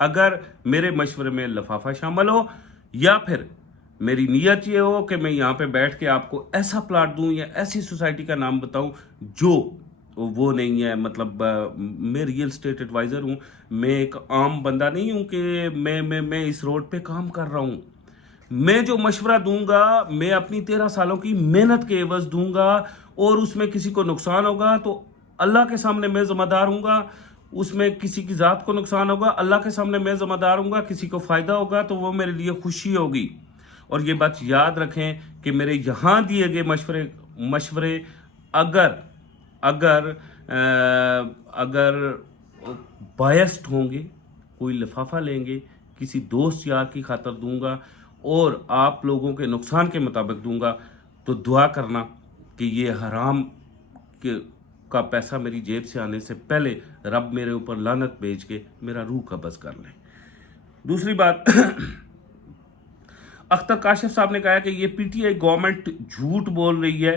اگر میرے مشورے میں لفافہ شامل ہو یا پھر میری نیت یہ ہو کہ میں یہاں پہ بیٹھ کے آپ کو ایسا پلاٹ دوں یا ایسی سوسائٹی کا نام بتاؤں جو وہ نہیں ہے، مطلب میں ریئل اسٹیٹ ایڈوائزر ہوں، میں ایک عام بندہ نہیں ہوں کہ میں اس روڈ پہ کام کر رہا ہوں. میں جو مشورہ دوں گا میں اپنی 13 سالوں کی محنت کے عوض دوں گا، اور اس میں کسی کو نقصان ہوگا تو اللہ کے سامنے میں ذمہ دار ہوں گا، اس میں کسی کی ذات کو نقصان ہوگا اللہ کے سامنے میں ذمہ دار ہوں گا، کسی کو فائدہ ہوگا تو وہ میرے لیے خوشی ہوگی. اور یہ بات یاد رکھیں کہ میرے یہاں دیے گئے مشورے اگر بائسڈ ہوں گے، کوئی لفافہ لیں گے، کسی دوست یار کی خاطر دوں گا اور آپ لوگوں کے نقصان کے مطابق دوں گا، تو دعا کرنا کہ یہ حرام کا پیسہ میری جیب سے آنے سے پہلے رب میرے اوپر لعنت بھیج کے میرا روح قبض کر لیں. دوسری بات، اختر کاشف صاحب نے کہا کہ یہ پی ٹی آئی گورنمنٹ جھوٹ بول رہی ہے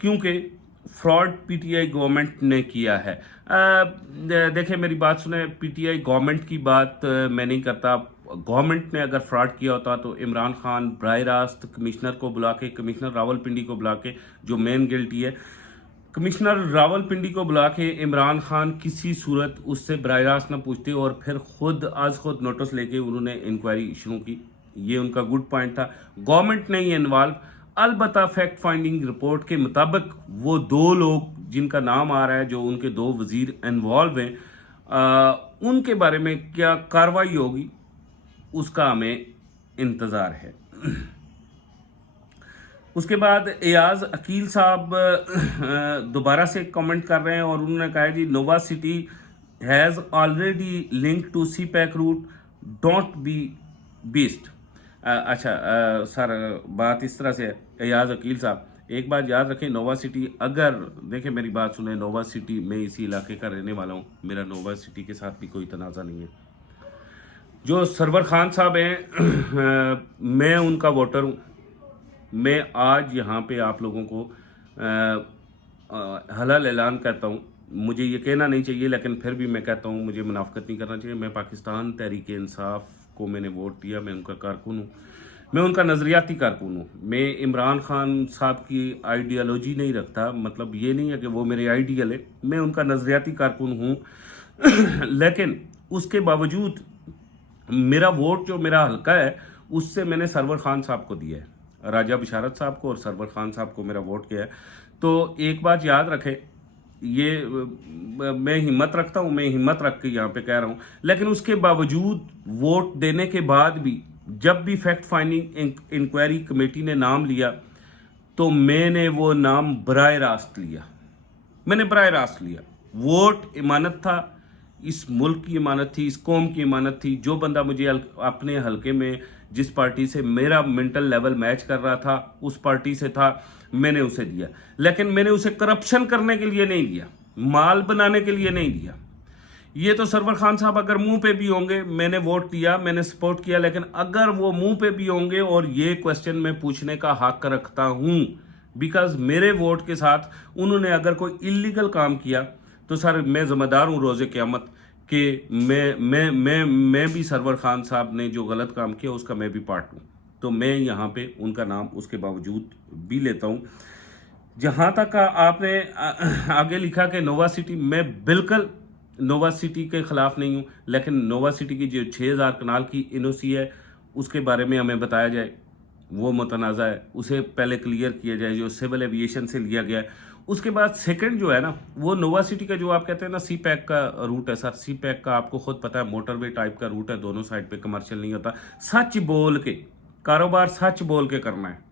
کیونکہ fraud P T I government نے کیا ہے. دیکھیں میری بات سنیں، پی ٹی آئی گورنمنٹ کی بات میں نہیں کرتا. گورنمنٹ نے اگر فراڈ کیا ہوتا تو عمران خان براہ راست کمشنر کو بلا کے، کمشنر راول پنڈی کو بلا کے، جو مین گلٹی ہے، کمشنر راول پنڈی کو بلا کے عمران خان کسی صورت اس سے براہ راست نہ پوچھتے اور پھر خود نوٹس لے کے انہوں نے انکوائری شروع کی. یہ ان کا گڈ پوائنٹ تھا. گورنمنٹ نے یہ انوالو، البتہ فیکٹ فائنڈنگ رپورٹ کے مطابق وہ 2 لوگ جن کا نام آ رہا ہے، جو ان کے 2 وزیر انوالو ہیں، ان کے بارے میں کیا کارروائی ہوگی اس کا ہمیں انتظار ہے. اس کے بعد ایاز عقیل صاحب دوبارہ سے کامنٹ کر رہے ہیں اور انہوں نے کہا جی Nova city has already link to CPEC route, don't be best. اچھا سر، بات اس طرح سے ہے ایاز عقیل صاحب، ایک بات یاد رکھیں، نووا سٹی، اگر دیکھیں میری بات سنیں، نووا سٹی میں اسی علاقے کا رہنے والا ہوں، میرا نووا سٹی کے ساتھ بھی کوئی تنازع نہیں ہے. جو سرور خان صاحب ہیں میں ان کا ووٹر ہوں. میں آج یہاں پہ آپ لوگوں کو حلال اعلان کرتا ہوں، مجھے یہ کہنا نہیں چاہیے لیکن پھر بھی میں کہتا ہوں، مجھے منافقت نہیں کرنا چاہیے. میں پاکستان تحریک انصاف کو میں نے ووٹ دیا، میں ان کا کارکن ہوں، میں ان کا نظریاتی کارکن ہوں. میں عمران خان صاحب کی آئیڈیالوجی نہیں رکھتا، مطلب یہ نہیں ہے کہ وہ میرے آئیڈیل ہے، میں ان کا نظریاتی کارکن ہوں. لیکن اس کے باوجود میرا ووٹ جو میرا حلقہ ہے اس سے میں نے سرور خان صاحب کو دیا ہے، راجہ بشارت صاحب کو اور سرور خان صاحب کو میرا ووٹ کیا ہے. تو ایک بات یاد رکھے، یہ میں ہمت رکھتا ہوں، میں ہمت رکھ کے یہاں پہ کہہ رہا ہوں، لیکن اس کے باوجود ووٹ دینے کے بعد بھی جب بھی فیکٹ فائنڈنگ انکوائری کمیٹی نے نام لیا تو میں نے وہ نام براہ راست لیا. میں نے براہ راست لیا. ووٹ امانت تھا، اس ملک کی امانت تھی، اس قوم کی امانت تھی. جو بندہ مجھے اپنے حلقے میں جس پارٹی سے میرا منٹل لیول میچ کر رہا تھا اس پارٹی سے تھا، میں نے اسے دیا. لیکن میں نے اسے کرپشن کرنے کے لیے نہیں دیا، مال بنانے کے لیے نہیں دیا. یہ تو سرور خان صاحب اگر منہ پہ بھی ہوں گے، میں نے ووٹ دیا، میں نے سپورٹ کیا، لیکن اگر وہ منہ پہ بھی ہوں گے اور یہ کوسچن میں پوچھنے کا حق رکھتا ہوں، بیکاز میرے ووٹ کے ساتھ انہوں نے اگر کوئی اللیگل کام کیا تو سر میں ذمہ دار ہوں روز قیامت کہ میں بھی سرور خان صاحب نے جو غلط کام کیا اس کا میں بھی پارٹ ہوں. تو میں یہاں پہ ان کا نام اس کے باوجود بھی لیتا ہوں. جہاں تک آپ نے آگے لکھا کہ نووا سٹی، میں بالکل نووا سٹی کے خلاف نہیں ہوں، لیکن نووا سٹی کی جو 6000 کنال کی NOC ہے اس کے بارے میں ہمیں بتایا جائے، وہ متنازع ہے، اسے پہلے کلیئر کیا جائے جو سول ایویشن سے لیا گیا ہے. اس کے بعد سیکنڈ جو ہے نا، وہ نووا سٹی کا جو آپ کہتے ہیں نا سی پیک کا روٹ ہے. سر سی پیک کا آپ کو خود پتہ ہے موٹر وے ٹائپ کا روٹ ہے، دونوں سائڈ پہ کمرشل نہیں ہوتا. سچ بول کے کاروبار، سچ بول کے کرنا ہے.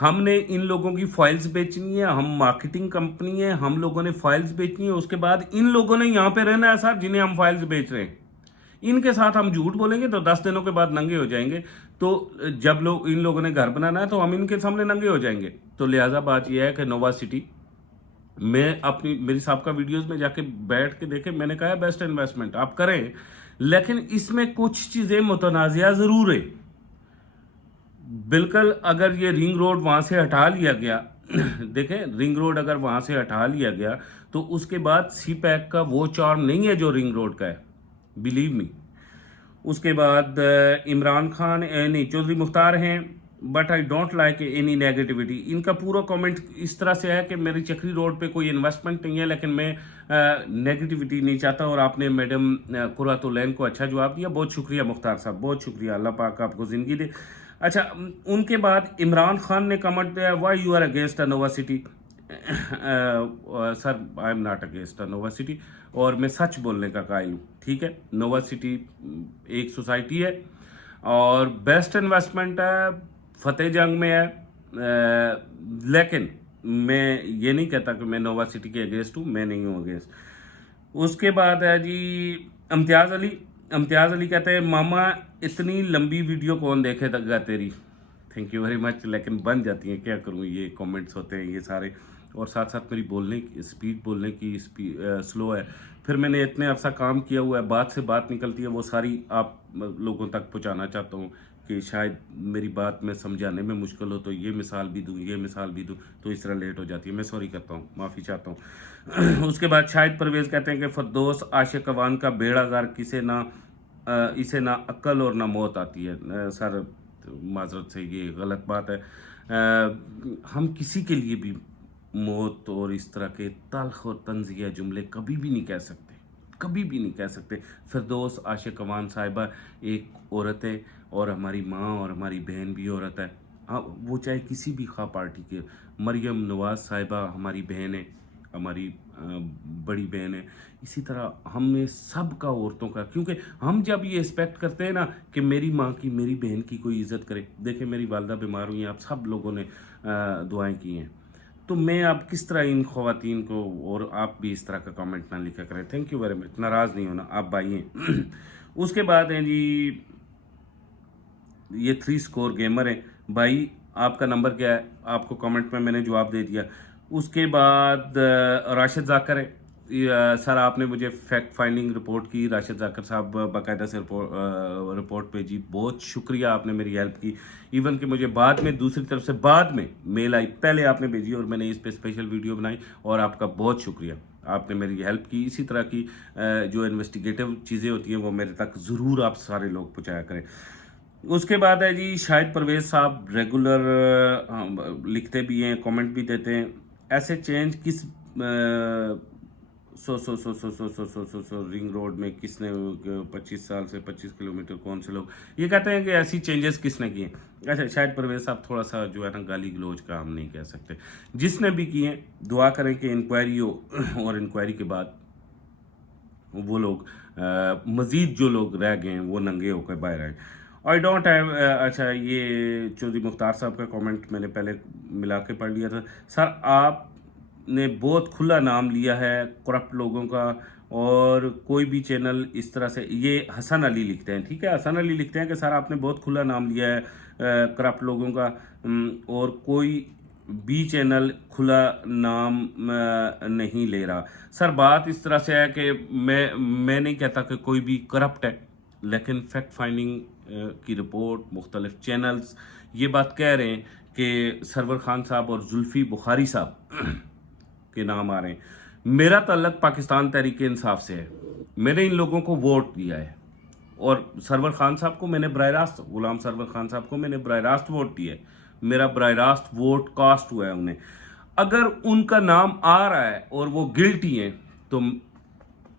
ہم نے ان لوگوں کی فائلز بیچنی ہے، ہم مارکیٹنگ کمپنی ہے، ہم لوگوں نے فائلز بیچنی ہے. اس کے بعد ان لوگوں نے یہاں پہ رہنا ہے سر جنہیں ہم فائلز بیچ رہے ہیں. ان کے ساتھ ہم جھوٹ بولیں گے تو 10 دنوں کے بعد ننگے ہو جائیں گے. تو جب ان لوگوں نے گھر بنانا ہے تو ہم ان کے سامنے ننگے ہو جائیں گے. تو لہٰذا بات یہ ہے کہ نووا سٹی، میں میری سابقہ ویڈیوز میں جا کے بیٹھ کے دیکھیں، میں نے کہا ہے بیسٹ انویسٹمنٹ آپ کریں، لیکن اس میں کچھ چیزیں متنازعہ ضرور ہے. بالکل اگر یہ رنگ روڈ وہاں سے ہٹا لیا گیا، دیکھیں رنگ روڈ اگر وہاں سے ہٹا لیا گیا تو اس کے بعد سی پیک کا وہ چارم نہیں ہے جو رنگ روڈ کا ہے. بلیو می، اس کے بعد عمران خان نہیں چودھری مختار ہیں، but I don't like any negativity. ان کا پورا کامنٹ اس طرح سے ہے کہ میری چکری روڈ پہ کوئی انویسٹمنٹ نہیں ہے، لیکن میں نیگیٹیوٹی نہیں چاہتا. اور آپ نے میڈم قرۃ العین کو اچھا جواب دیا، بہت شکریہ مختار صاحب، بہت شکریہ، اللہ پاک آپ کو زندگی دے. اچھا، ان کے بعد عمران خان نے کمنٹ دیا، why you are against Nova City. Sir I am not against Nova City, اور میں سچ بولنے کا قائل ہوں. ٹھیک ہے، نووا سٹی ایک سوسائٹی ہے اور بیسٹ انویسٹمنٹ ہے، فتح جنگ میں ہے. لیکن میں یہ نہیں کہتا کہ میں نووا سٹی کے اگینسٹ ہوں، میں نہیں ہوں اگینسٹ. اس کے بعد ہے جی امتیاز علی. امتیاز علی کہتے ہیں ماما اتنی لمبی ویڈیو کون دیکھے گا تیری. تھینک یو ویری مچ، لیکن بن جاتی ہیں، کیا کروں، یہ کامنٹس ہوتے ہیں یہ سارے. اور ساتھ ساتھ میری بولنے کی اسپیڈ، بولنے کی سلو ہے. پھر میں نے اتنے عرصہ کام کیا ہوا ہے، بات سے بات نکلتی ہے، وہ ساری آپ لوگوں تک پہنچانا چاہتا ہوں کہ شاید میری بات میں سمجھانے میں مشکل ہو، تو یہ مثال بھی دوں، یہ مثال بھی دوں، تو اس طرح لیٹ ہو جاتی ہے. میں سوری کرتا ہوں، معافی چاہتا ہوں. اس کے بعد شاہد پرویز کہتے ہیں کہ فردوس عاشق اوان کا بیڑا غرق، اسے نہ عقل اور نہ موت آتی ہے. سر معذرت سے یہ غلط بات ہے. ہم کسی کے لیے بھی موت اور اس طرح کے تلخ اور طنزیہ جملے کبھی بھی نہیں کہہ سکتے، کبھی بھی نہیں کہہ سکتے. فردوس عاشق اوان صاحبہ ایک عورت ہے، اور ہماری ماں اور ہماری بہن بھی عورت ہے. وہ چاہے کسی بھی خواہ پارٹی کے. مریم نواز صاحبہ ہماری بہن ہے، ہماری بڑی بہن ہے. اسی طرح ہم نے سب کا، عورتوں کا، کیونکہ ہم جب یہ ایکسپیکٹ کرتے ہیں نا کہ میری ماں کی، میری بہن کی کوئی عزت کرے. دیکھیں میری والدہ بیمار ہوئی ہیں، آپ سب لوگوں نے دعائیں کی ہیں، تو میں آپ کس طرح ان خواتین کو، اور آپ بھی اس طرح کا کامنٹ نہ لکھا کریں. تھینک یو ویری مچ، ناراض نہیں ہونا، آپ بھائی ہیں. اس کے بعد ہیں جی یہ 3 اسکور گیمر ہیں. بھائی آپ کا نمبر کیا ہے؟ آپ کو کامنٹ میں نے جواب دے دیا. اس کے بعد راشد ذاکر ہے. سر آپ نے مجھے فیکٹ فائنڈنگ رپورٹ کی، راشد ذاکر صاحب باقاعدہ سے رپورٹ بھیجی، بہت شکریہ، آپ نے میری ہیلپ کی. ایون کہ مجھے بعد میں دوسری طرف سے بعد میں میل آئی، پہلے آپ نے بھیجی اور میں نے اس پہ اسپیشل ویڈیو بنائی، اور آپ کا بہت شکریہ، آپ نے میری ہیلپ کی. اسی طرح کی جو انویسٹیگیٹو چیزیں ہوتی ہیں وہ میرے تک ضرور آپ سارے لوگ پہنچایا کریں. اس کے بعد ہے جی شاہد پرویز صاحب، ریگولر لکھتے بھی ہیں، کامنٹ بھی دیتے ہیں. ایسے چینج کس رنگ روڈ میں کس نے 25 سال سے 25 کلومیٹر کون سے لوگ یہ کہتے ہیں کہ ایسی چینجز کس نے کیے. اچھا شاہد پرویز صاحب تھوڑا سا جو ہے نا گالی گلوچ کا ہم نہیں کہہ سکتے. جس نے بھی کیے دعا کریں کہ انکوائری ہو، اور انکوائری کے بعد وہ لوگ مزید جو لوگ رہ گئے ہیں وہ ننگے ہو کر باہر آئے. I don't have. اچھا یہ چودھری مختار صاحب کا کامنٹ میں نے پہلے ملا کے پڑھ لیا تھا. سر آپ نے بہت کھلا نام لیا ہے کرپٹ لوگوں کا، اور کوئی بھی چینل اس طرح سے، یہ حسن علی لکھتے ہیں، ٹھیک ہے، حسن علی لکھتے ہیں کہ سر آپ نے بہت کھلا نام لیا ہے کرپٹ لوگوں کا، اور کوئی بھی چینل کھلا نام نہیں لے رہا. سر بات اس طرح سے ہے کہ میں نہیں کہتا کہ کوئی بھی کرپٹ ہے، لیکن فیکٹ فائنڈنگ کی رپورٹ مختلف چینلز یہ بات کہہ رہے ہیں کہ سرور خان صاحب اور زلفی بخاری صاحب کے نام آ رہے ہیں. میرا تعلق پاکستان تحریک انصاف سے ہے، میں نے ان لوگوں کو ووٹ دیا ہے، اور سرور خان صاحب کو میں نے براہ راست، غلام سرور خان صاحب کو میں نے براہ راست ووٹ دیا ہے، میرا براہ راست ووٹ کاسٹ ہوا ہے انہیں. اگر ان کا نام آ رہا ہے اور وہ گلٹی ہیں تو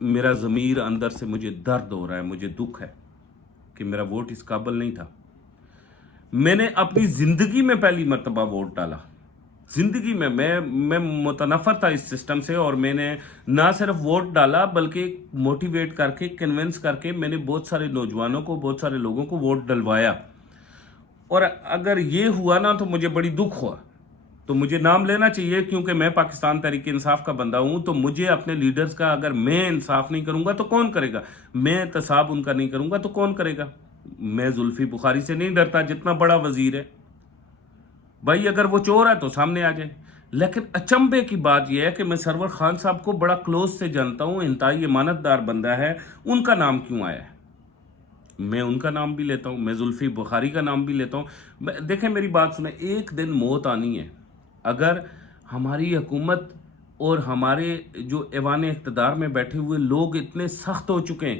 میرا ضمیر اندر سے مجھے درد ہو رہا ہے، مجھے دکھ ہے کہ میرا ووٹ اس قابل نہیں تھا. میں نے اپنی زندگی میں پہلی مرتبہ ووٹ ڈالا، زندگی میں متنفر تھا اس سسٹم سے، اور میں نے نہ صرف ووٹ ڈالا بلکہ موٹیویٹ کر کے، کنونس کر کے میں نے بہت سارے نوجوانوں کو، بہت سارے لوگوں کو ووٹ ڈلوایا. اور اگر یہ ہوا نا تو مجھے بڑی دکھ ہوا. تو مجھے نام لینا چاہیے، کیونکہ میں پاکستان تحریک انصاف کا بندہ ہوں، تو مجھے اپنے لیڈرز کا اگر میں انصاف نہیں کروں گا تو کون کرے گا؟ میں احتساب ان کا نہیں کروں گا تو کون کرے گا؟ میں زلفی بخاری سے نہیں ڈرتا، جتنا بڑا وزیر ہے بھائی، اگر وہ چور ہے تو سامنے آ جائے. لیکن اچنبے کی بات یہ ہے کہ میں سرور خان صاحب کو بڑا کلوز سے جانتا ہوں، انتہائی امانت دار بندہ ہے، ان کا نام کیوں آیا ہے؟ میں ان کا نام بھی لیتا ہوں، میں زلفی بخاری کا نام بھی لیتا ہوں. دیکھیں میری بات سنیں، ایک دن موت آنی ہے. اگر ہماری حکومت اور ہمارے جو ایوان اقتدار میں بیٹھے ہوئے لوگ اتنے سخت ہو چکے ہیں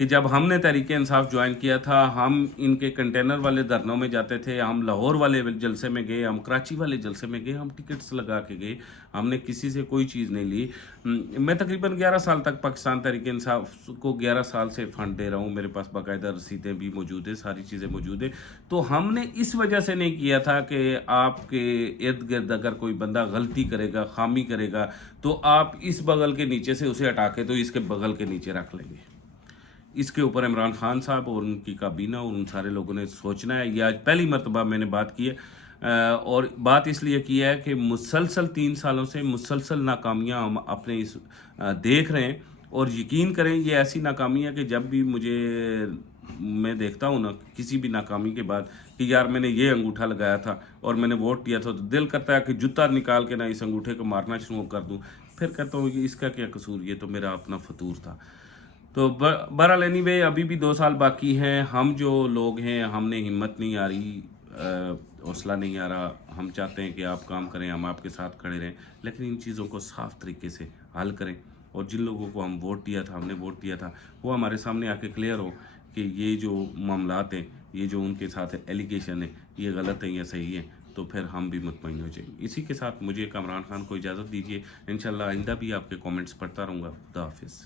کہ جب ہم نے تحریک انصاف جوائن کیا تھا ہم ان کے کنٹینر والے دھرنوں میں جاتے تھے, ہم لاہور والے جلسے میں گئے, ہم کراچی والے جلسے میں گئے, ہم ٹکٹس لگا کے گئے, ہم نے کسی سے کوئی چیز نہیں لی. میں تقریباً 11 سال تک پاکستان تحریک انصاف کو 11 سال سے فنڈ دے رہا ہوں, میرے پاس باقاعدہ رسیدیں بھی موجود ہیں, ساری چیزیں موجود ہیں. تو ہم نے اس وجہ سے نہیں کیا تھا کہ آپ کے ارد گرد اگر کوئی بندہ غلطی کرے گا, خامی کرے گا, تو آپ اس بغل کے نیچے سے اسے ہٹا کے تو اس کے بغل کے نیچے رکھ لیں گے. اس کے اوپر عمران خان صاحب اور ان کی کابینہ اور ان سارے لوگوں نے سوچنا ہے. یہ آج پہلی مرتبہ میں نے بات کی ہے, اور بات اس لیے کی ہے کہ مسلسل 3 سالوں سے مسلسل ناکامیاں ہم اپنے اس دیکھ رہے ہیں, اور یقین کریں یہ ایسی ناکامی ہے کہ جب بھی میں دیکھتا ہوں نا کسی بھی ناکامی کے بعد کہ یار میں نے یہ انگوٹھا لگایا تھا اور میں نے ووٹ دیا تھا, تو دل کرتا ہے کہ جوتا نکال کے نہ اس انگوٹھے کو مارنا شروع کر دوں. پھر کہتا ہوں کہ اس کا کیا قصور, یہ تو میرا اپنا فطور تھا. تو بہرحال اینی وے ابھی بھی 2 سال باقی ہیں. ہم جو لوگ ہیں ہم نے ہمت نہیں آ رہی, حوصلہ نہیں آ رہا, ہم چاہتے ہیں کہ آپ کام کریں, ہم آپ کے ساتھ کھڑے رہیں, لیکن ان چیزوں کو صاف طریقے سے حل کریں, اور جن لوگوں کو ہم ووٹ دیا تھا, ہم نے ووٹ دیا تھا, وہ ہمارے سامنے آ کے کلیئر ہو کہ یہ جو معاملات ہیں, یہ جو ان کے ساتھ ایلیگیشن ہے, یہ غلط ہیں یا صحیح ہیں, تو پھر ہم بھی مطمئن ہو جائیں. اسی کے ساتھ مجھے عمران خان کو اجازت دیجیے, انشاءاللہ آئندہ بھی آپ کے کامنٹس پڑھتا رہوں گا. خدا حافظ.